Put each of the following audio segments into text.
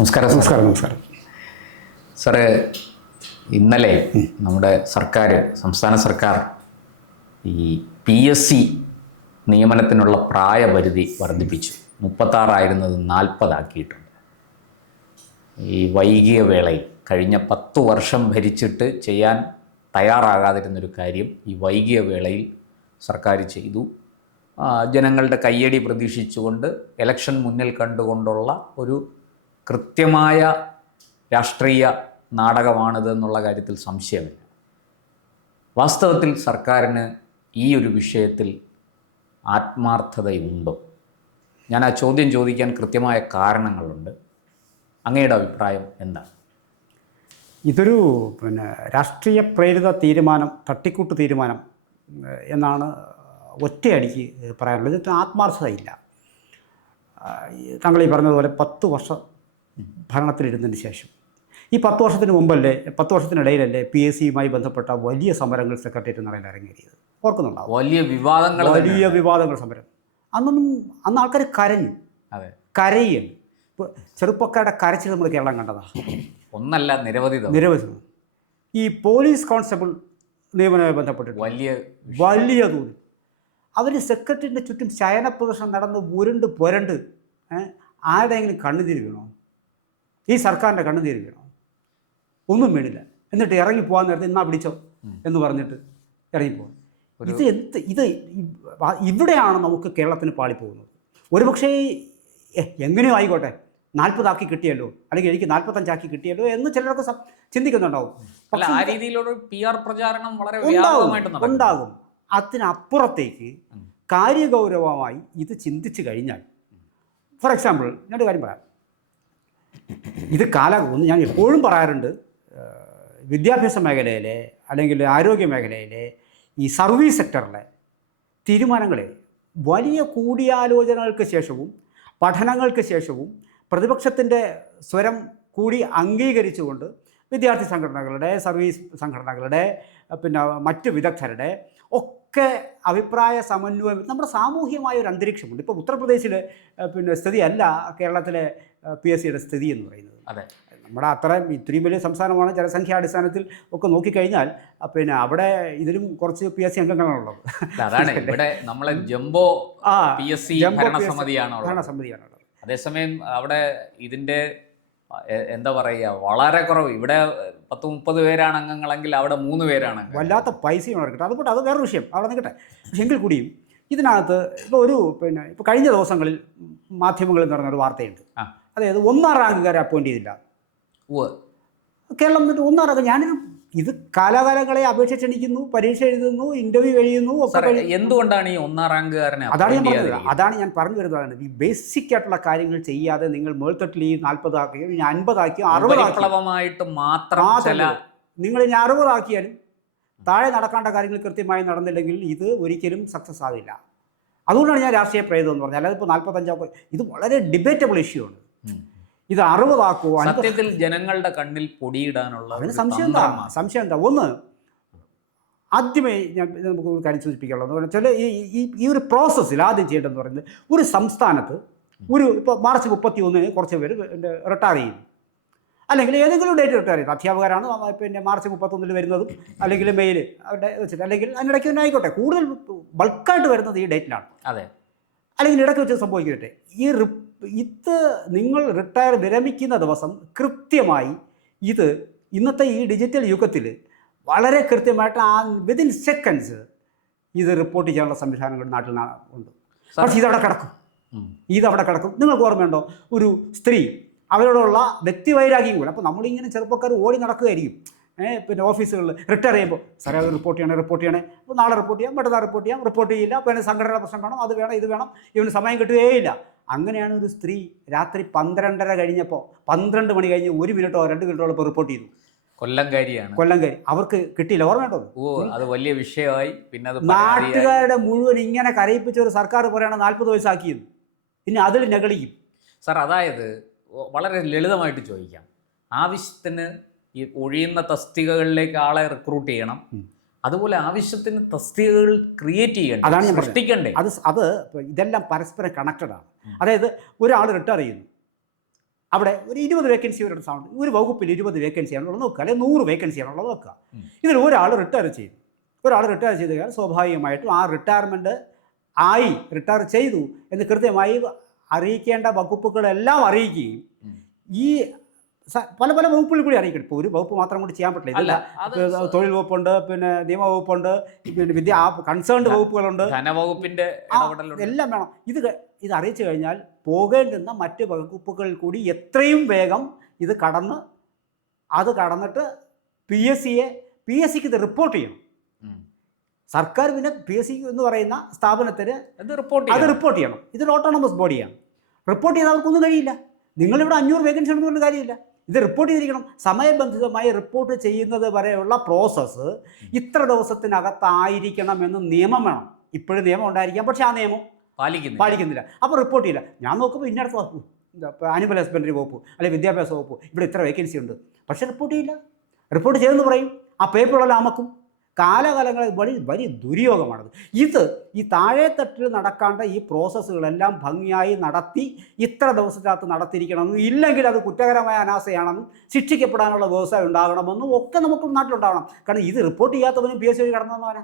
നമസ്കാരം. നമസ്കാരം. സാറേ, ഇന്നലെ നമ്മുടെ സംസ്ഥാന സർക്കാർ ഈ PSC നിയമനത്തിനുള്ള പ്രായപരിധി വർദ്ധിപ്പിച്ചു. 36 40 ആക്കിയിട്ടുണ്ട്. ഈ വൈകിയ വേളയിൽ കഴിഞ്ഞ 10 വർഷം ഭരിച്ചിട്ട് ചെയ്യാൻ തയ്യാറാകാതിരുന്നൊരു കാര്യം ഈ വൈകിയ വേളയിൽ സർക്കാർ ചെയ്തു. ജനങ്ങളുടെ കയ്യടി പ്രതീക്ഷിച്ചുകൊണ്ട് ഇലക്ഷൻ മുന്നിൽ കണ്ടുകൊണ്ടുള്ള ഒരു കൃത്യമായ രാഷ്ട്രീയ നാടകമാണിത് എന്നുള്ള കാര്യത്തിൽ സംശയമില്ല. വാസ്തവത്തിൽ സർക്കാരിന് ഈ ഒരു വിഷയത്തിൽ ആത്മാർത്ഥതയുണ്ടോ? ഞാൻ ആ ചോദ്യം ചോദിക്കാൻ കൃത്യമായ കാരണങ്ങളുണ്ട്. അങ്ങയുടെ അഭിപ്രായം എന്താണ്? ഇതൊരു രാഷ്ട്രീയ പ്രേരിത തീരുമാനം, തട്ടിക്കൂട്ട് തീരുമാനം എന്നാണ് ഒറ്റയടിക്ക് പറയാനുള്ളത്. ഇതിന് ആത്മാർത്ഥതയില്ല. താങ്കൾ ഈ പറഞ്ഞതുപോലെ 10 വർഷം ഭരണത്തിലിരുന്നതിന് ശേഷം ഈ 10 വർഷത്തിന് മുമ്പല്ലേ, 10 വർഷത്തിനിടയിലല്ലേ PSCയുമായി ബന്ധപ്പെട്ട വലിയ സമരങ്ങൾ സെക്രട്ടേറിയറ്റ് നടയിൽ ഇറങ്ങിയത്? ഓർക്കുന്നുണ്ടാവും. വലിയ വിവാദങ്ങൾ സമരം. അന്ന് ആൾക്കാർ കരഞ്ഞു, കരയും. ഇപ്പോൾ ചെറുപ്പക്കാരുടെ കരച്ചിൽ നമ്മൾ കേരളം കണ്ടതാണ്. ഒന്നല്ല, നിരവധി. ഈ പോലീസ് കോൺസ്റ്റബിൾ നിയമനവുമായി ബന്ധപ്പെട്ടിട്ട് വലിയ തോതിൽ അവർ സെക്രട്ടറിൻ്റെ ചുറ്റും ശയന പ്രദർശനം നടന്ന് പുരണ്ട് ആരുടെയെങ്കിലും കണ്ണുനീര് വീണോ? ഈ സർക്കാരിൻ്റെ കണ്ണുനീര് വീണോ? ഒന്നും വീണില്ല. എന്നിട്ട് ഇറങ്ങിപ്പോകാൻ നേരത്തെ എന്നാ പിടിച്ചോ എന്ന് പറഞ്ഞിട്ട് ഇറങ്ങിപ്പോകും. ഇത് ഇവിടെയാണ് നമുക്ക് കേരളത്തിന് പാളിപ്പോകുന്നത്. ഒരുപക്ഷേ എങ്ങനെയോ ആയിക്കോട്ടെ, 40 ആക്കി കിട്ടിയല്ലോ, അല്ലെങ്കിൽ എനിക്ക് 45 ആക്കി കിട്ടിയല്ലോ എന്ന് ചിലർക്ക് ചിന്തിക്കുന്നുണ്ടാവും. ആ രീതിയിലുള്ള PR പ്രചാരണം വളരെ ഉണ്ടാകും. അതിനപ്പുറത്തേക്ക് കാര്യഗൗരവമായി ഇത് ചിന്തിച്ചു കഴിഞ്ഞാൽ, ഫോർ എക്സാമ്പിൾ ഞാനൊരു കാര്യം പറയാം. ഇത് ഒന്ന് ഞാൻ എപ്പോഴും പറയാറുണ്ട്, വിദ്യാഭ്യാസ മേഖലയിലെ അല്ലെങ്കിൽ ആരോഗ്യ മേഖലയിലെ ഈ സർവീസ് സെക്ടറിലെ തീരുമാനങ്ങളെ വലിയ കൂടിയാലോചനകൾക്ക് ശേഷവും പഠനങ്ങൾക്ക് ശേഷവും പ്രതിപക്ഷത്തിൻ്റെ സ്വരം കൂടി അംഗീകരിച്ചുകൊണ്ട് വിദ്യാർത്ഥി സംഘടനകളുടെ, സർവീസ് സംഘടനകളുടെ, മറ്റ് വിദഗ്ധരുടെ ഒക്കെ അഭിപ്രായ സമന്വയം, നമ്മുടെ സാമൂഹികമായ ഒരു അന്തരീക്ഷമുണ്ട്. ഇപ്പോൾ ഉത്തർപ്രദേശിലെ സ്ഥിതിയല്ല കേരളത്തിലെ PSCയുടെ സ്ഥിതി എന്ന് പറയുന്നത്. അതെ, നമ്മുടെ ഇത്രയും വലിയ സംസ്ഥാനമാണ്. ജനസംഖ്യാടിസ്ഥാനത്തിൽ ഒക്കെ നോക്കിക്കഴിഞ്ഞാൽ അവിടെ ഇതിലും കുറച്ച് PSC അംഗങ്ങളാണുള്ളത്. അതാണ് ഇവിടെ നമ്മളെ ജംബോ PSC ഭരണസമിതിയാണുള്ളത്. അതേസമയം അവിടെ ഇതിൻ്റെ എന്താ പറയുക, വളരെ കുറവ്. ഇവിടെ 10-30 പേരാണ് അംഗങ്ങളെങ്കിൽ അവിടെ 3 പേരാണ്. വല്ലാത്ത പൈസയും കിട്ടും. അതുകൊണ്ട് അത് വേറെ വിഷയം, അവിടെ നിൽക്കട്ടെ. എങ്കിൽ കൂടിയും ഇതിനകത്ത് ഇപ്പോൾ ഇപ്പോൾ കഴിഞ്ഞ ദിവസങ്ങളിൽ മാധ്യമങ്ങളിൽ എന്ന് പറഞ്ഞൊരു വാർത്തയുണ്ട്. അതായത് 1ാം റാങ്കുകാരെ അപ്പോയിൻറ്റ് ചെയ്തില്ല കേരളം. എന്നിട്ട് 1ാം റാങ്ക്, ഞാനൊരു ഇത് കാലാകാലങ്ങളെ അപേക്ഷ ക്ഷണിക്കുന്നു, പരീക്ഷ എഴുതുന്നു, ഇന്റർവ്യൂ കഴിയുന്നു. എന്തുകൊണ്ടാണ് ഈ 1ാം റാങ്കുകാരനെ? അതാണ് ഞാൻ പറഞ്ഞു വരുന്നതാണ്. ഈ ബേസിക് ആയിട്ടുള്ള കാര്യങ്ങൾ ചെയ്യാതെ നിങ്ങൾ മേൽത്തട്ടിൽ ഈ 40 ആക്കിയോ, ഇനി 50 ആക്കിയോ, 60 മാത്രം നിങ്ങൾ ഇനി 60 ആക്കിയാലും താഴെ നടക്കേണ്ട കാര്യങ്ങൾ കൃത്യമായി നടന്നില്ലെങ്കിൽ ഇത് ഒരിക്കലും സക്സസ് ആവില്ല. അതുകൊണ്ടാണ് ഞാൻ രാഷ്ട്രീയ പ്രേരിതം എന്ന് പറഞ്ഞത്. അല്ലാതെ ഇപ്പോൾ 45 ആക്കോ, ഇത് വളരെ ഡിബേറ്റബിൾ ഇഷ്യൂ ആണ്. ഇത് 60 ആക്കുമോ? സത്യത്തിൽ ജനങ്ങളുടെ കണ്ണിൽ പൊടിയിടാനുള്ള അതിന് സംശയം എന്താ? ഒന്ന്, ആദ്യമേ നമുക്ക് ഒരു കാര്യം സൂചിപ്പിക്കാനുള്ളത് എന്ന് വെച്ചാൽ ഈ ഒരു പ്രോസസ്സിൽ ആദ്യം ചെയ്യേണ്ടതെന്ന് പറയുന്നത്, ഒരു സംസ്ഥാനത്ത് ഇപ്പോൾ മാർച്ച് 31 കുറച്ച് പേര് റിട്ടയർ ചെയ്യുന്നു, അല്ലെങ്കിൽ ഏതെങ്കിലും ഡേറ്റ് റിട്ടയർ ചെയ്യുന്നു. അധ്യാപകരാണ്, മാർച്ച് 31 വരുന്നതും അല്ലെങ്കിൽ മെയിൽ അവരുടെ വെച്ചിട്ട്, അല്ലെങ്കിൽ അതിനിടയ്ക്ക് തന്നെ ആയിക്കോട്ടെ. കൂടുതൽ ബൾക്കായിട്ട് വരുന്നത് ഈ ഡേറ്റിലാണ്. അതെ, അല്ലെങ്കിൽ ഇടയ്ക്ക് വെച്ച് സംഭവിക്കട്ടെ. ഇത് നിങ്ങൾ വിരമിക്കുന്ന ദിവസം കൃത്യമായി ഇന്നത്തെ ഈ ഡിജിറ്റൽ യുഗത്തിൽ വളരെ കൃത്യമായിട്ട് വിതിൻ സെക്കൻഡ്സ് ഇത് റിപ്പോർട്ട് ചെയ്യാനുള്ള സംവിധാനങ്ങൾ നാട്ടിൽ ഉണ്ട്. പക്ഷേ ഇതവിടെ കിടക്കും. നിങ്ങൾക്ക് ഓർമ്മയുണ്ടോ, ഒരു സ്ത്രീ അവരോടുള്ള വ്യക്തിവൈരാഗ്യം കൂടെ. അപ്പോൾ നമ്മളിങ്ങനെ ചെറുപ്പക്കാർ ഓടി നടക്കുകയായിരിക്കും ഓഫീസുകളിൽ റിട്ടയർ ചെയ്യുമ്പോൾ, സാറേ അത് റിപ്പോർട്ട് ചെയ്യണേ, അപ്പോൾ നാളെ റിപ്പോർട്ട് ചെയ്യാം, മറ്റന്നാൾ റിപ്പോർട്ട് ചെയ്യില്ല. അപ്പോൾ സംഘടനയുടെ പ്രശ്നം വേണം, അത് വേണം, ഇത് വേണം, ഇവന് സമയം കിട്ടുകയില്ല. അങ്ങനെയാണ് ഒരു സ്ത്രീ രാത്രി 12:30 കഴിഞ്ഞപ്പോൾ 12 മണി കഴിഞ്ഞ് 1 മിനിറ്റോ 2 മിനിറ്റോ ഇപ്പോൾ റിപ്പോർട്ട് ചെയ്തു. കൊല്ലംകാരി. അവർക്ക് കിട്ടിയില്ല. ഓർമ്മയുണ്ടോ? അത് വലിയ വിഷയമായി. പിന്നെ നാട്ടുകാരുടെ മുഴുവൻ ഇങ്ങനെ കരയിപ്പിച്ച ഒരു സർക്കാർ പറയണ 40 വയസ്സാക്കിയത്. പിന്നെ അതിൽ നകളിക്കും. സാർ, അതായത് വളരെ ലളിതമായിട്ട് ചോദിക്കാം, ആവശ്യത്തിന് ഈ ഒഴിയുന്ന തസ്തികകളിലേക്ക് ആളെ റിക്രൂട്ട് ചെയ്യണം, അതുപോലെ ആവശ്യത്തിന് തസ്തികകൾ ക്രിയേറ്റ് ചെയ്യണം, അതാണ് ഞാൻ സൃഷ്ടിക്കണ്ടേ? അത് ഇതെല്ലാം പരസ്പരം കണക്റ്റഡ് ആണ്. അതായത് ഒരാൾ റിട്ടയർ ചെയ്യുന്നു, അവിടെ ഒരു 20 വേക്കൻസി വരെ സൗണ്ട്, ഒരു വകുപ്പിൽ 20 വേക്കൻസിയാണുള്ളത് നോക്കുക, അല്ലെങ്കിൽ 100 വേക്കൻസിയാണുള്ളത് നോക്കുക. ഇതിൽ ഒരാൾ റിട്ടയർ ചെയ്തു, കഴിഞ്ഞാൽ സ്വാഭാവികമായിട്ടും ആ റിട്ടയർ ചെയ്തു എന്ന് കൃത്യമായി അറിയിക്കേണ്ട വകുപ്പുകളെല്ലാം അറിയിക്കുകയും ഈ പല വകുപ്പുകളിൽ കൂടി അറിയിക്കണം. ഇപ്പോൾ ഒരു വകുപ്പ് മാത്രം കൂടി ചെയ്യാൻ പറ്റില്ല. ഇതില്ല, തൊഴിൽ വകുപ്പുണ്ട്, പിന്നെ നിയമവകുപ്പുണ്ട്, പിന്നെ കൺസേൺഡ് വകുപ്പുകളുണ്ട്, ധനവകുപ്പിന്റെ എല്ലാം വേണം. ഇത് അറിയിച്ചു കഴിഞ്ഞാൽ പോകേണ്ടുന്ന മറ്റ് വകുപ്പുകളിൽ കൂടി എത്രയും വേഗം ഇത് കടന്നിട്ട് പി എസ് സിക്ക് ഇത് റിപ്പോർട്ട് ചെയ്യണം. സർക്കാർ പിന്നെ PSC എന്ന് പറയുന്ന സ്ഥാപനത്തിന് അത് റിപ്പോർട്ട് ചെയ്യണം. ഇതൊരു ഓട്ടോണമസ് ബോഡിയാണ്. റിപ്പോർട്ട് ചെയ്താൽ അവർക്കൊന്നും കഴിയില്ല. നിങ്ങളിവിടെ 500 വേക്കൻസി ഉണ്ടെന്ന് കാര്യമില്ല. ഇത് റിപ്പോർട്ട് ചെയ്തിരിക്കണം. സമയബന്ധിതമായി റിപ്പോർട്ട് ചെയ്യുന്നത് വരെയുള്ള പ്രോസസ്സ് ഇത്ര ദിവസത്തിനകത്തായിരിക്കണമെന്ന് നിയമം വേണം. ഇപ്പോഴും നിയമം ഉണ്ടായിരിക്കാം, പക്ഷേ ആ നിയമം പാലിക്കുന്നില്ല. അപ്പോൾ റിപ്പോർട്ട് ചെയ്യില്ല. ഞാൻ നോക്കുമ്പോൾ ഇന്നടത്ത് ആനിമൽ ഹസ്ബൻഡറി വകുപ്പ് അല്ലെങ്കിൽ വിദ്യാഭ്യാസ വകുപ്പ് ഇവിടെ ഇത്ര വേക്കൻസി ഉണ്ട്, പക്ഷേ റിപ്പോർട്ട് ചെയ്യില്ല. റിപ്പോർട്ട് ചെയ്തെന്ന് പറയും, ആ പേപ്പറുകളെല്ലാം അമക്കും. കാലകാലങ്ങളിൽ വലിയ ദുര്യോഗമാണത്. ഈ താഴെത്തട്ടിൽ നടക്കാണ്ട ഈ പ്രോസസ്സുകളെല്ലാം ഭംഗിയായി നടത്തി ഇത്ര ദിവസത്തിനകത്ത് നടത്തിയിരിക്കണമെന്നും ഇല്ലെങ്കിൽ അത് കുറ്റകരമായ അനാസയാണെന്നും ശിക്ഷിക്കപ്പെടാനുള്ള വ്യവസായം ഉണ്ടാകണമെന്നും ഒക്കെ നമുക്ക് നാട്ടിലുണ്ടാവണം. കാരണം ഇത് റിപ്പോർട്ട് ചെയ്യാത്തവനും PSC വഴി കടന്നു വന്നവനാ.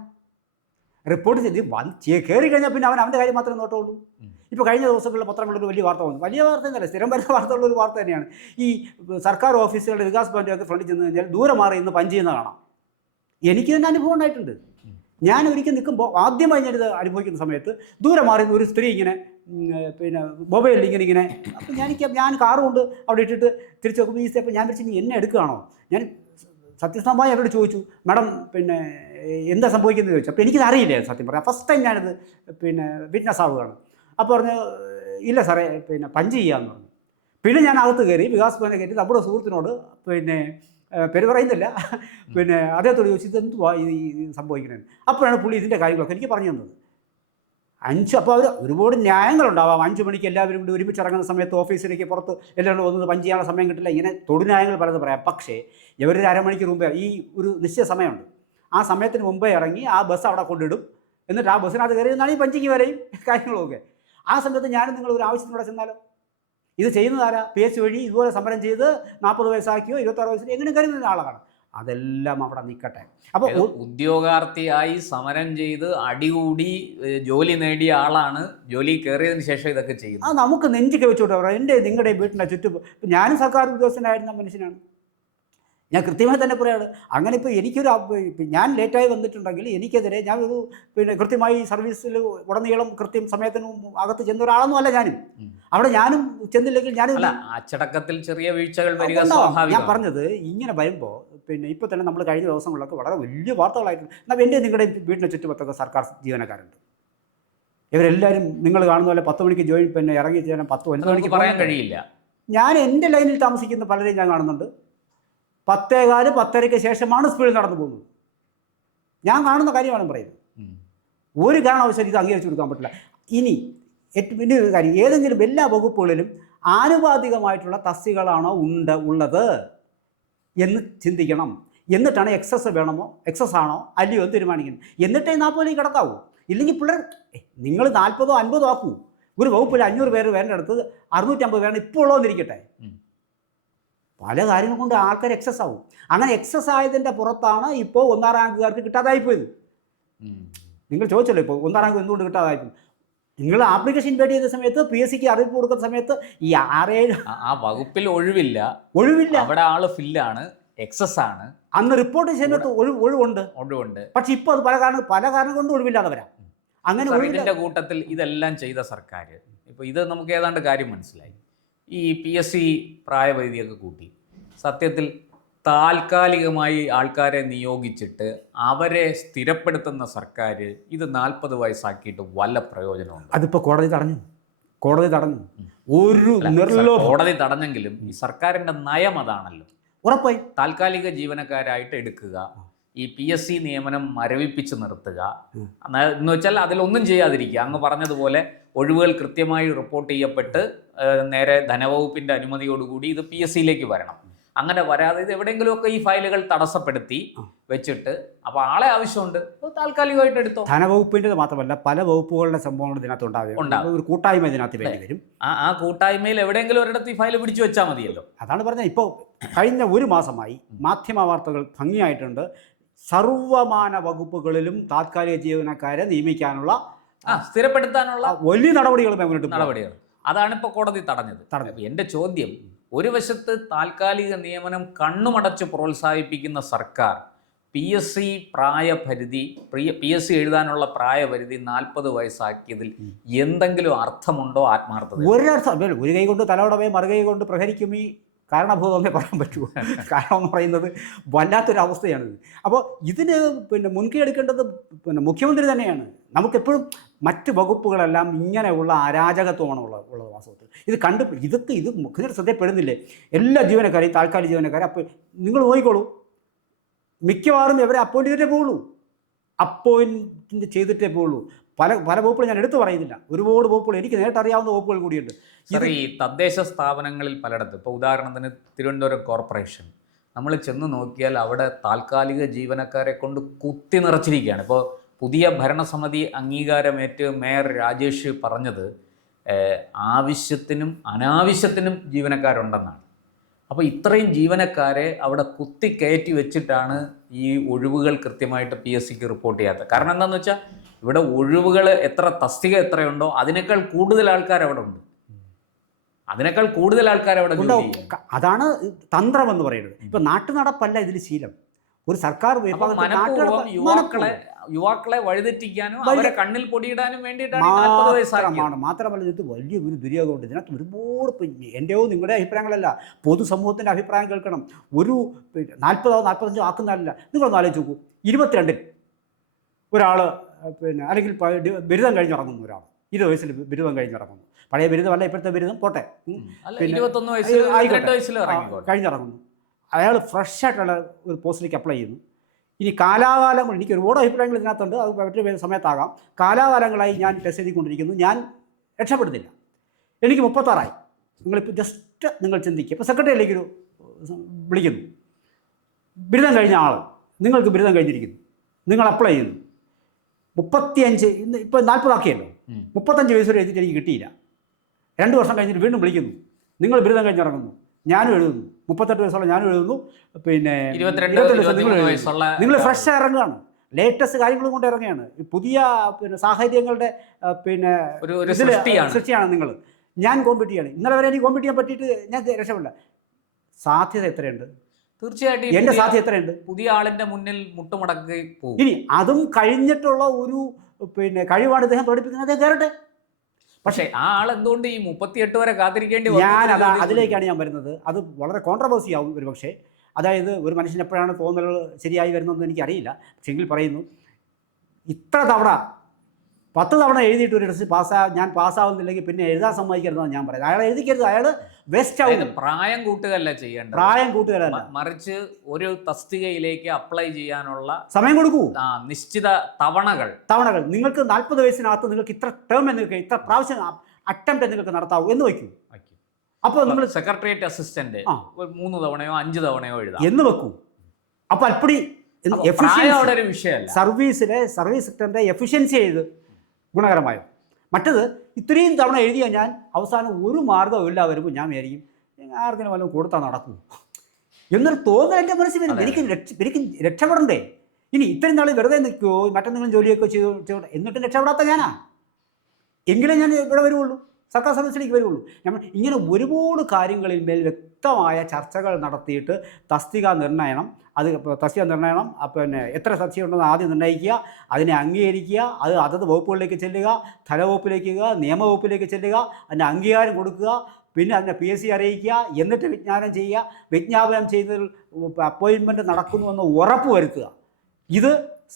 റിപ്പോർട്ട് ചെയ്ത് കയറി കഴിഞ്ഞാൽ പിന്നെ അവൻ്റെ കാര്യം മാത്രമേ നോട്ടുള്ളൂ. ഇപ്പോൾ കഴിഞ്ഞ ദിവസങ്ങളിൽ പത്രങ്ങളിലൊരു വലിയ വാർത്ത വന്നു. വലിയ വാർത്ത എന്നല്ല, സ്ഥിരം വരുന്ന വാർത്തയുള്ളൊരു വാർത്ത തന്നെയാണ്. ഈ സർക്കാർ ഓഫീസുകളുടെ വികാസ് ഭവൻ്റെയൊക്കെ ഫ്രണ്ടിൽ ചെന്ന് കഴിഞ്ഞാൽ ദൂരെ മാറി ഇന്ന് പഞ്ച് ചെയ്യുന്ന കാണാം. എനിക്ക് തന്നെ അനുഭവം ഉണ്ടായിട്ടുണ്ട്. ഞാൻ ഒരിക്കൽ നിൽക്കുമ്പോൾ ആദ്യമായി ഞാനിത് അനുഭവിക്കുന്ന സമയത്ത് ദൂരെ മാറി ഒരു സ്ത്രീ ഇങ്ങനെ പിന്നെ മൊബൈലിൽ ഇങ്ങനെ അപ്പം ഞാൻ കാറ് കൊണ്ട് അവിടെ ഇട്ടിട്ട് തിരിച്ച് നോക്കുമ്പോൾ ഈ സ്റ്റെപ്പ് ഞാൻ വിളിച്ച് എന്നെ എടുക്കുകയാണോ? ഞാൻ സത്യസന്ധമായി അവരോട് ചോദിച്ചു, മാഡം പിന്നെ എന്താ സംഭവിക്കുന്നത് ചോദിച്ചു. അപ്പോൾ എനിക്കിത് അറിയില്ല സത്യം പറയാം. ഫസ്റ്റ് ടൈം ഞാനിത് പിന്നെ വിറ്റ്നസ് ആവുകയാണ്. അപ്പോൾ പറഞ്ഞു ഇല്ല സാറേ പിന്നെ പഞ്ച് ചെയ്യാമെന്ന് പറഞ്ഞു. പിന്നെ ഞാൻ അകത്ത് കയറി വികാസ് ഭവനെ കയറ്റി നമ്മുടെ സുഹൃത്തിനോട് പിന്നെ പേര് പറയുന്നില്ല, പിന്നെ അദ്ദേഹത്തോട് ചോദിച്ചു ഇതെന്തുവാ ഈ സംഭവിക്കുന്നത്. അപ്പോഴാണ് പുള്ളി ഇതിൻ്റെ കാര്യങ്ങളൊക്കെ എനിക്ക് പറഞ്ഞു തന്നത്. അപ്പോൾ അവർ ഒരുപാട് ന്യായങ്ങളുണ്ടാവാം. 5 മണിക്ക് എല്ലാവരും കൂടി ഒരുമിച്ച് ഇറങ്ങുന്ന സമയത്ത് ഓഫീസിലേക്ക് പുറത്ത് എല്ലാവരും വന്നത് പഞ്ച് ചെയ്യാനുള്ള സമയം കിട്ടില്ല, ഇങ്ങനെ തൊടുന്യായങ്ങൾ പലത് പറയാം. പക്ഷേ ഇവരൊരു അരമണിക്കൂർ മുമ്പേ ഈ ഒരു നിശ്ചയ സമയമുണ്ട്, ആ സമയത്തിന് മുമ്പേ ഇറങ്ങി ആ ബസ് അവിടെ കൊണ്ടിടും. എന്നിട്ട് ആ ബസ്സിനകത്ത് കയറി നിന്നാണ് ഈ പഞ്ചിങ് വരെയും കാര്യങ്ങളൊക്കെ. ആ സമയത്ത് ഞാനും നിങ്ങൾ ഒരു ആവശ്യത്തിനോടെ ചെന്നാലോ? ഇത് ചെയ്യുന്നതാരാ? PSC വഴി ഇതുപോലെ സമരം ചെയ്ത് 40 വയസ്സാക്കിയോ 26 വയസ്സിൽ എങ്ങനെ കരുതുന്ന ആളാണ്. അതെല്ലാം അവിടെ നിൽക്കട്ടെ. അപ്പോൾ ഉദ്യോഗാർത്ഥിയായി സമരം ചെയ്ത് അടികൂടി ജോലി നേടിയ ആളാണ് ജോലി കയറിയതിന് ശേഷം ഇതൊക്കെ ചെയ്യുന്നത്. ആ നമുക്ക് നെഞ്ചിക്ക് വെച്ചോട്ടെ. നിങ്ങളുടെ വീട്ടിൻ്റെ ചുറ്റും ഞാനും സർക്കാർ ഉദ്യോഗസ്ഥനായിരുന്ന മനുഷ്യനാണ്. ഞാൻ കൃത്യമായി തന്നെ പറയുകയാണ്. അങ്ങനെ ഇപ്പോൾ ഞാൻ ലേറ്റായി വന്നിട്ടുണ്ടെങ്കിൽ എനിക്കെതിരെ ഞാൻ പിന്നെ കൃത്യമായി സർവീസിൽ ഉടനീളം സമയത്തിന് അകത്ത് ചെന്ന ഒരാളൊന്നും അല്ല ഞാനും. അവിടെ ഞാനും ചെന്നില്ലെങ്കിൽ അച്ചടക്കത്തിൽ ചെറിയ വീഴ്ചകൾ വരിക. ഞാൻ പറഞ്ഞത് ഇങ്ങനെ വരുമ്പോൾ പിന്നെ ഇപ്പോൾ തന്നെ നമ്മൾ കഴിഞ്ഞ ദിവസങ്ങളിലൊക്കെ വളരെ വലിയ വാർത്തകളായിട്ടുണ്ട്. എന്നാൽ നിങ്ങളുടെ വീടിൻ്റെ ചുറ്റുപത്തൊക്കെ സർക്കാർ ജീവനക്കാരുണ്ട്. ഇവരെല്ലാവരും നിങ്ങൾ കാണുന്ന പോലെ 10 മണിക്ക് പിന്നെ ഇറങ്ങി ചെയ്യാൻ 10-9 മണിക്ക് പറയാൻ കഴിയില്ല. ഞാൻ എൻ്റെ ലൈനിൽ താമസിക്കുന്ന പലരെയും ഞാൻ കാണുന്നുണ്ട്. 10:15 10:30 ശേഷമാണ് സ്പീഡിൽ നടന്നു പോകുന്നത്. ഞാൻ കാണുന്ന കാര്യമാണ് പറയുന്നത്. ഒരു കാരണവശാലും ഇത് അംഗീകരിച്ചു കൊടുക്കാൻ പറ്റില്ല. ഇനി ഒരു കാര്യം, ഏതെങ്കിലും എല്ലാ വകുപ്പുകളിലും ആനുപാതികമായിട്ടുള്ള തസ്തികകളാണോ ഉള്ളത് എന്ന് ചിന്തിക്കണം. എന്നിട്ടാണ് എക്സസ് ആണോ അല്ലയോ എന്ന് തീരുമാനിക്കുന്നത്. എന്നിട്ടേ 40 കിടക്കാവൂ. ഇല്ലെങ്കിൽ പിള്ളേർ നിങ്ങൾ 40 50 ആക്കൂ. ഒരു വകുപ്പിൽ 500 പേര് വേണ്ടടുത്ത് 650 പേരാണ് ഇപ്പോൾ ഉള്ളതെന്നിരിക്കട്ടെ. പല കാര്യങ്ങൾ കൊണ്ട് ആൾക്കാർ എക്സസ് ആവും. അങ്ങനെ എക്സസ് ആയതിൻ്റെ പുറത്താണ് ഇപ്പോൾ 1ാം റാങ്കുകാർക്ക് കിട്ടാതായിപ്പോയത്. നിങ്ങൾ ചോദിച്ചല്ലോ ഇപ്പോൾ 1ാം റാങ്ക് എന്തുകൊണ്ട് കിട്ടാതായിപ്പോയി. നിങ്ങൾ ആപ്ലിക്കേഷൻ ഇൻവൈറ്റ് ചെയ്ത സമയത്ത് PSCക്ക് അറിയിപ്പ് കൊടുക്കുന്ന സമയത്ത് ഈ 6-7 ആ വകുപ്പിൽ ഒഴിവില്ല, അവിടെ ആള് ഫില്ലാണ്, എക്സസ് ആണ്. അന്ന് റിപ്പോർട്ട് ചെയ്യുന്നത് ഒഴിവുണ്ട്. പക്ഷെ ഇപ്പോൾ അത് പല കാരണം കൊണ്ട് ഒഴിവില്ലാതെ വരാം. അങ്ങനെ ഇതിൻ്റെ കൂട്ടത്തിൽ ഇതെല്ലാം ചെയ്ത സർക്കാർ ഇപ്പോൾ ഇത് നമുക്ക് ഏതാണ്ട് കാര്യം മനസ്സിലായി. ഈ PSC പ്രായപരിധിയൊക്കെ കൂട്ടി സത്യത്തിൽ താൽക്കാലികമായി ആൾക്കാരെ നിയോഗിച്ചിട്ട് അവരെ സ്ഥിരപ്പെടുത്തുന്ന സർക്കാർ ഇത് 40 വയസ്സാക്കിയിട്ട് വല്ല പ്രയോജനമുണ്ട്? അതിപ്പോൾ കോടതി തടഞ്ഞു. കോടതി തടഞ്ഞെങ്കിലും ഈ സർക്കാരിൻ്റെ നയം അതാണല്ലോ. ഉറപ്പായി താൽക്കാലിക ജീവനക്കാരായിട്ട് എടുക്കുക, ഈ PSC നിയമനം മരവിപ്പിച്ച് നിർത്തുക എന്ന് വെച്ചാൽ അതിലൊന്നും ചെയ്യാതിരിക്കുക. അങ്ങ് പറഞ്ഞതുപോലെ ഒഴിവുകൾ കൃത്യമായി റിപ്പോർട്ട് ചെയ്യപ്പെട്ട് നേരെ ധനവകുപ്പിൻ്റെ അനുമതിയോടുകൂടി ഇത് PSCയിലേക്ക് വരണം. അങ്ങനെ വരാതെ ഇത് എവിടെയെങ്കിലുമൊക്കെ ഈ ഫയലുകൾ തടസ്സപ്പെടുത്തി വെച്ചിട്ട് അപ്പോൾ ആളെ ആവശ്യമുണ്ട് താൽക്കാലികമായിട്ട് എടുത്തോ. ധനവകുപ്പിൻ്റെ മാത്രമല്ല പല വകുപ്പുകളുടെ സംഭവങ്ങൾ ഇതിനകത്ത് ഉണ്ടാകും. ഒരു കൂട്ടായ്മ ഇതിനകത്ത് വേണ്ടി വരും. ആ കൂട്ടായ്മയിൽ എവിടെയെങ്കിലും ഒരിടത്ത് ഈ ഫയൽ പിടിച്ചു വെച്ചാൽ മതിയല്ലോ. അതാണ് പറഞ്ഞത്. ഇപ്പോൾ കഴിഞ്ഞ ഒരു മാസമായി മാധ്യമ വാർത്തകൾ ഭംഗിയായിട്ടുണ്ട്. സർവമാന വകുപ്പുകളിലും താത്കാലിക ജീവനക്കാരെ നിയമിക്കാനുള്ള സ്ഥിരപ്പെടുത്താനുള്ള വലിയ നടപടികൾ. അതാണ് ഇപ്പോൾ കോടതി തടഞ്ഞത്. എൻ്റെ ചോദ്യം, ഒരു വശത്ത് താൽക്കാലിക നിയമനം കണ്ണുമടച്ച് പ്രോത്സാഹിപ്പിക്കുന്ന സർക്കാർ PSC പ്രായപരിധി PSC എഴുതാനുള്ള പ്രായപരിധി 40 വയസ്സാക്കിയതിൽ എന്തെങ്കിലും അർത്ഥമുണ്ടോ? ആത്മാർത്ഥത ഒരർത്ഥം. ഒരു കൈ കൊണ്ട് തലയോടവേ മറുകൈ കൊണ്ട് പ്രഹരിക്കും ഈ കാരണഭൂതമേ പറയാൻ പറ്റുമോ? കാരണം എന്ന് പറയുന്നത് വല്ലാത്തൊരവസ്ഥയാണിത്. അപ്പോൾ ഇതിന് മുൻകൈ എടുക്കേണ്ടത് മുഖ്യമന്ത്രി തന്നെയാണ്. നമുക്കെപ്പോഴും മറ്റ് വകുപ്പുകളെല്ലാം ഇങ്ങനെയുള്ള അരാജകത്വമാണ് ഉള്ളത് വാസ്തവത്തിൽ. ഇത് മുഖ്യമന്ത്രി ശ്രദ്ധപ്പെടുന്നില്ലേ? എല്ലാ ജീവനക്കാരെയും താൽക്കാലിക ജീവനക്കാരെ അപ്പോൾ നിങ്ങൾ നോക്കിക്കോളൂ, മിക്കവാറും ഇവരെ അപ്പോയിൻ്റ് ചെയ്തിട്ടേ പോകുള്ളൂ, അപ്പോയിൻറ്റ് ചെയ്തിട്ടേ പോകുള്ളൂ. പല വകുപ്പുകൾ ഞാൻ എടുത്തു പറയുന്നില്ല, ഒരുപാട് വകുപ്പുകൾ എനിക്ക് നേരിട്ട് അറിയാവുന്ന വകുപ്പുകൾ കൂടിയുണ്ട്. ഈ തദ്ദേശ സ്ഥാപനങ്ങളിൽ പലയിടത്ത്, ഇപ്പോൾ ഉദാഹരണത്തിന് തിരുവനന്തപുരം കോർപ്പറേഷൻ നമ്മൾ ചെന്ന് നോക്കിയാൽ അവിടെ താൽക്കാലിക ജീവനക്കാരെ കൊണ്ട് കുത്തി നിറച്ചിരിക്കുകയാണ്. ഇപ്പോൾ പുതിയ ഭരണസമിതി അംഗീകാരമേറ്റ് മേയർ രാജേഷ് പറഞ്ഞത് ആവശ്യത്തിനും അനാവശ്യത്തിനും ജീവനക്കാരുണ്ടെന്നാണ്. അപ്പോൾ ഇത്രയും ജീവനക്കാരെ അവിടെ കുത്തി കയറ്റി വെച്ചിട്ടാണ് ഈ ഒഴിവുകൾ കൃത്യമായിട്ട് PSCക്ക് റിപ്പോർട്ട് ചെയ്യാത്തത്. കാരണം എന്താണെന്ന് വെച്ചാൽ ഇവിടെ ഒഴിവുകൾ തസ്തിക എത്രയുണ്ടോ അതിനേക്കാൾ കൂടുതൽ ആൾക്കാർ അവിടെ ഉണ്ട്. അതാണ് തന്ത്രമെന്ന് പറയുന്നത്. ഇപ്പം നാട്ടുനടപ്പല്ല ഇതിൽ ശീലം. ഒരു സർക്കാർ യുവാക്കളെ വഴിതെറ്റിക്കാനും അവരെ കണ്ണിൽ പൊടിയിടാനും വേണ്ടിയിട്ടാണ്. മാത്രമല്ല ഇത് വലിയൊരു ദുര്യോഗമുണ്ട്. ഇതിനകത്ത് ഒരുപാട് എൻ്റെയോ നിങ്ങളുടെ അഭിപ്രായങ്ങളല്ല, പൊതുസമൂഹത്തിൻ്റെ അഭിപ്രായം കേൾക്കണം. ഒരു 40 45 ആക്കുന്നതല്ല. നിങ്ങളൊന്ന് ആലോചിച്ച് നോക്കൂ. 22 ഒരാൾ അല്ലെങ്കിൽ ബിരുദം കഴിഞ്ഞിറങ്ങുന്നു. ഒരാൾ 20 വയസ്സിൽ ബിരുദം കഴിഞ്ഞിറങ്ങുന്നു. പഴയ ബിരുദമല്ല, ഇപ്പോഴത്തെ ബിരുദം പോട്ടെ, 21 വയസ്സിൽ കഴിഞ്ഞിറങ്ങുന്നു. അയാൾ ഫ്രഷായിട്ടുള്ള ഒരു പോസ്റ്റിലേക്ക് അപ്ലൈ ചെയ്യുന്നു. ഇനി കാലാകാലങ്ങൾ, എനിക്ക് ഒരുപാട് അഭിപ്രായങ്ങൾ ഇതിനകത്തുണ്ട്, അത് മറ്റൊരു സമയത്താകാം. കാലാകാലങ്ങളായി ഞാൻ ടെസ്റ്റ് എഴുതിക്കൊണ്ടിരിക്കുന്നു, ഞാൻ രക്ഷപ്പെടുന്നില്ല. എനിക്ക് 36 നിങ്ങളിപ്പോൾ ജസ്റ്റ് നിങ്ങൾ ചിന്തിക്കുക. ഇപ്പോൾ സെക്രട്ടറിയിലേക്ക് വിളിക്കുന്നു, ബിരുദം കഴിഞ്ഞ ആൾ, നിങ്ങൾക്ക് ബിരുദം കഴിഞ്ഞിരിക്കുന്നു, നിങ്ങൾ അപ്ലൈ ചെയ്യുന്നു. 35 ഇപ്പോൾ 40 ആക്കിയല്ലോ, 35 വയസ്സ് വരെ എഴുതിയിട്ട് എനിക്ക് കിട്ടിയില്ല. 2 വർഷം കഴിഞ്ഞിട്ട് വീണ്ടും വിളിക്കുന്നു, നിങ്ങൾ ബിരുദം കഴിഞ്ഞിറങ്ങുന്നു, ഞാനും എഴുതുന്നു. 38 വയസ്സുള്ള ഞാനും എഴുതുന്നു. പിന്നെ 22 നിങ്ങൾ ഫ്രഷ് ഇറങ്ങുകയാണ്, ലേറ്റസ്റ്റ് കാര്യങ്ങളും കൊണ്ട് ഇറങ്ങുകയാണ്. പുതിയ സാഹചര്യങ്ങളുടെ സൃഷ്ടിയാണ് നിങ്ങൾ. ഞാൻ കോമ്പീറ്റ് ചെയ്യാണ്. ഇന്നലെ വരെ എനിക്ക് കോമ്പീറ്റ് ചെയ്യാൻ പറ്റിയിട്ട് ഞാൻ രക്ഷപ്പെടില്ല. സാധ്യത എത്രയുണ്ട്? തീർച്ചയായിട്ടും എൻ്റെ സാധ്യത എത്രയുണ്ട്? പുതിയ ആളിൻ്റെ മുന്നിൽ മുട്ടുമടക്കി പോകും. ഇനി അതും കഴിഞ്ഞിട്ടുള്ള ഒരു കഴിവാണ് ഇദ്ദേഹം പ്രകടിപ്പിക്കുന്നത്. അദ്ദേഹം കയറട്ടെ. പക്ഷേ ആ ആൾ എന്തുകൊണ്ട് ഈ 38 വരെ കാത്തിരിക്കേണ്ടി അതിലേക്കാണ് ഞാൻ വരുന്നത്. അത് വളരെ കോൺട്രവേഴ്സി ആവും ഒരു പക്ഷേ. അതായത് ഒരു മനുഷ്യൻ എപ്പോഴാണ് തോന്നലുകൾ ശരിയായി വരുന്നതെന്ന് എനിക്കറിയില്ല. പക്ഷെ എങ്കിൽ പറയുന്നു, ഇത്ര തവണ 10 തവണ എഴുതിയിട്ട് ഒരു ടെസ്റ്റ് ഞാൻ പാസ്സാവുന്നില്ലെങ്കിൽ പിന്നെ എഴുതാൻ സമ്മതിക്കരുതെന്ന് ഞാൻ പറയുന്നത്. അയാൾ എഴുതിക്കരുത്, അയാൾ വേസ്റ്റ് ആവും. പ്രായം കൂട്ടുകയല്ല ചെയ്യേണ്ടത്, പ്രായം കൂട്ടുകയല്ല, മറിച്ച് ഒരു തസ്തികയിലേക്ക് അപ്ലൈ ചെയ്യാനുള്ള സമയം കൊടുക്കൂ. നിശ്ചിത തവണകൾ നിങ്ങൾക്ക് 40 വയസ്സിനകത്ത് നിങ്ങൾക്ക് ഇത്ര ടേം എന്ന് ഇത്ര പ്രാവശ്യം അറ്റംപ്റ്റ് നിങ്ങൾക്ക് നടത്താവൂ എന്ന് വയ്ക്കൂ. അപ്പോൾ നിങ്ങൾ സെക്രട്ടേറിയറ്റ് അസിസ്റ്റന്റ് 3 തവണയോ 5 തവണയോ എഴുതാം എന്ന് വെക്കൂ. അപ്പോൾ അപ്പടി ഒരു വിഷയമല്ല. സർവീസ് സെക്ടറിന്റെ എഫിഷ്യൻസി ചെയ്ത് ഗുണകരമായോ. മറ്റത് ഇത്രയും തവണ എഴുതിയാൽ ഞാൻ അവസാനം ഒരു മാർഗ്ഗവും ഇല്ല വരുമ്പോൾ ഞാൻ വിചാരിക്കും ആർക്കെങ്കിലും വല്ലതും കൊടുത്താൽ നടക്കൂ എന്നൊരു തോന്നൽ എൻ്റെ മനസ്സിൽ വരും. എനിക്ക് രക്ഷപ്പെടണ്ടേ? ഇനി ഇത്രയും നാൾ വെറുതെ നിൽക്കുമോ, മറ്റെന്തെങ്കിലും ജോലിയൊക്കെ ചെയ്തോ എന്നിട്ടും രക്ഷപ്പെടാത്ത ഞാനാ. എങ്കിലും ഞാൻ ഇവിടെ വരുള്ളൂ, സർക്കാർ സർവീസിലേക്ക് വരുള്ളൂ. നമ്മൾ ഇങ്ങനെ ഒരുപാട് കാര്യങ്ങളിൽ മേൽ വ്യക്തമായ ചർച്ചകൾ നടത്തിയിട്ട് തസ്തിക നിർണ്ണയം പിന്നെ എത്ര തസ്തിക ഉണ്ടെന്ന് ആദ്യം നിർണ്ണയിക്കുക, അതിനെ അംഗീകരിക്കുക, അത് അതത് വകുപ്പുകളിലേക്ക് ചെല്ലുക, ധനവകുപ്പിലേക്ക്, നിയമവകുപ്പിലേക്ക് ചെല്ലുക, അതിന് അംഗീകാരം കൊടുക്കുക, പിന്നെ അതിനെ PSC അറിയിക്കുക, എന്നിട്ട് വിജ്ഞാപനം ചെയ്യുക, വിജ്ഞാപനം ചെയ്ത് അപ്പോയിൻമെൻറ്റ് നടക്കുന്നുവെന്ന് ഉറപ്പ് വരുത്തുക. ഇത്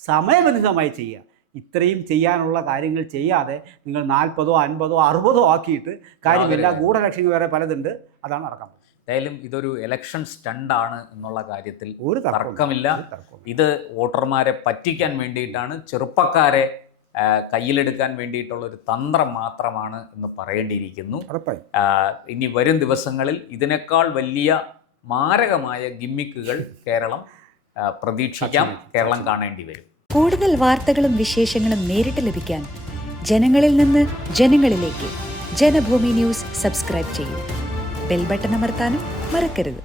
സമയബന്ധിതമായി ചെയ്യുക. ഇത്രയും ചെയ്യാനുള്ള കാര്യങ്ങൾ ചെയ്യാതെ നിങ്ങൾ 40 50 60 ആക്കിയിട്ട് കാര്യമില്ല. ഗൂഢലക്ഷ്യങ്ങൾ വേറെ പലതുണ്ട്, അതാണ് നടക്കുന്നത്. എന്തായാലും ഇതൊരു ഇലക്ഷൻ സ്റ്റണ്ടാണ് എന്നുള്ള കാര്യത്തിൽ ഒരു തർക്കമില്ല. ഇത് വോട്ടർമാരെ പറ്റിക്കാൻ വേണ്ടിയിട്ടാണ്, ചെറുപ്പക്കാരെ കയ്യിലെടുക്കാൻ വേണ്ടിയിട്ടുള്ളൊരു തന്ത്രം മാത്രമാണ് എന്ന് പറയേണ്ടിയിരിക്കുന്നു. ഇനി വരും ദിവസങ്ങളിൽ ഇതിനേക്കാൾ വലിയ മാരകമായ ഗിമ്മിക്കുകൾ കേരളം പ്രതീക്ഷിക്കാം, കേരളം കാണേണ്ടി വരും. കൂടുതൽ വാർത്തകളും വിശേഷങ്ങളും നേരിട്ട് ലഭിക്കാൻ ജനങ്ങളിൽ നിന്ന് ജനങ്ങളിലേക്ക് ജനഭൂമി ന്യൂസ് സബ്സ്ക്രൈബ് ചെയ്യൂ. ബെൽ ബട്ടൺ അമർത്താനും മറക്കരുത്.